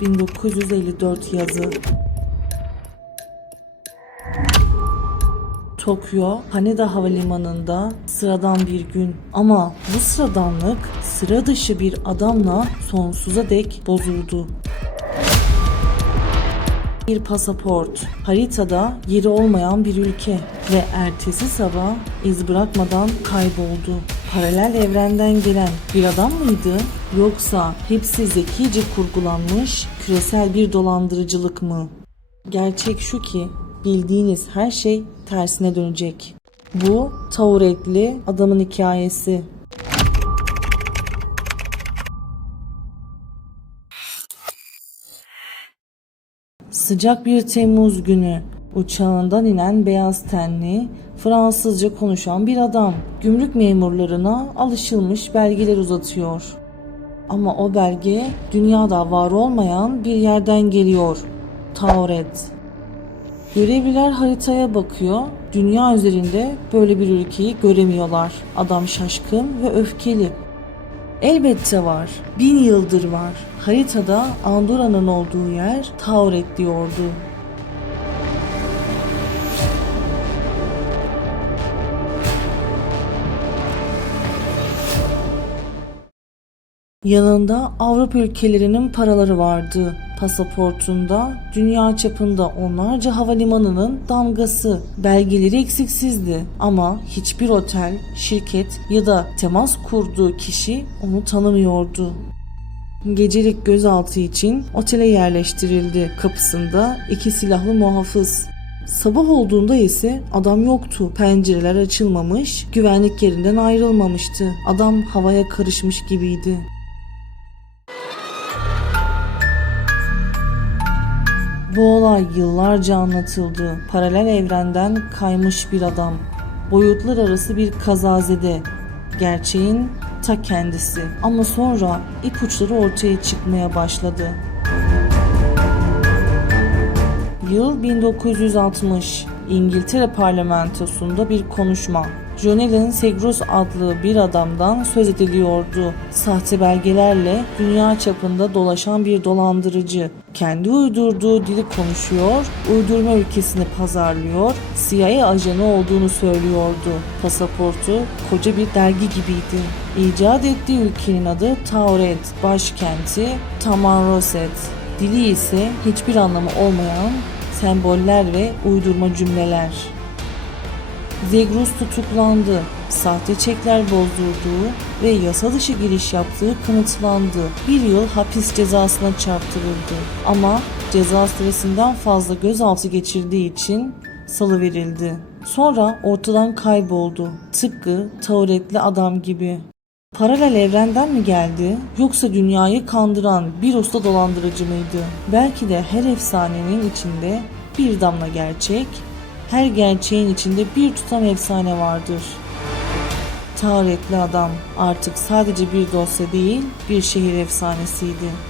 1954 yazı. Tokyo, Haneda Havalimanı'nda sıradan bir gün. Ama bu sıradanlık sıra dışı bir adamla sonsuza dek bozuldu. Bir pasaport, haritada yeri olmayan bir ülke ve ertesi sabah iz bırakmadan kayboldu. Paralel evrenden gelen bir adam mıydı? Yoksa hepsi zekice kurgulanmış küresel bir dolandırıcılık mı? Gerçek şu ki bildiğiniz her şey tersine dönecek. Bu Tauretli adamın hikayesi. Sıcak bir Temmuz günü uçağından inen beyaz tenli, Fransızca konuşan bir adam gümrük memurlarına alışılmış belgeler uzatıyor. Ama o belge dünyada var olmayan bir yerden geliyor. Tauret. Görevliler haritaya bakıyor. Dünya üzerinde böyle bir ülkeyi göremiyorlar. Adam şaşkın ve öfkeli. Elbette var. Bin yıldır var. Haritada Andorra'nın olduğu yer Tauret diyordu. Yanında Avrupa ülkelerinin paraları vardı. Pasaportunda dünya çapında onlarca havalimanının damgası, belgeleri eksiksizdi. Ama hiçbir otel, şirket ya da temas kurduğu kişi onu tanımıyordu. Gecelik gözaltı için otele yerleştirildi. Kapısında iki silahlı muhafız. Sabah olduğunda ise adam yoktu. Pencereler açılmamış, güvenlik yerinden ayrılmamıştı. Adam havaya karışmış gibiydi. Bu olay yıllarca anlatıldı. Paralel evrenden kaymış bir adam. Boyutlar arası bir kazazede. Gerçeğin ta kendisi. Ama sonra ipuçları ortaya çıkmaya başladı. Yıl 1960. İngiltere parlamentosunda bir konuşma. Jonelin Segros adlı bir adamdan söz ediliyordu. Sahte belgelerle dünya çapında dolaşan bir dolandırıcı. Kendi uydurduğu dili konuşuyor, uydurma ülkesini pazarlıyor, CIA ajanı olduğunu söylüyordu. Pasaportu koca bir dergi gibiydi. İcat ettiği ülkenin adı Tauret, başkenti Tamanrosset. Dili ise hiçbir anlamı olmayan semboller ve uydurma cümleler. Zegrus tutuklandı. Sahte çekler bozdurduğu ve yasa dışı giriş yaptığı kanıtlandı. Bir yıl hapis cezasına çarptırıldı. Ama ceza süresinden fazla gözaltı geçirdiği için salıverildi. Sonra ortadan kayboldu. Tıpkı Tauretli adam gibi. Paralel evrenden mi geldi yoksa dünyayı kandıran bir usta dolandırıcı mıydı? Belki de her efsanenin içinde bir damla gerçek, her gerçeğin içinde bir tutam efsane vardır. Taharetli adam artık sadece bir dosya değil bir şehir efsanesiydi.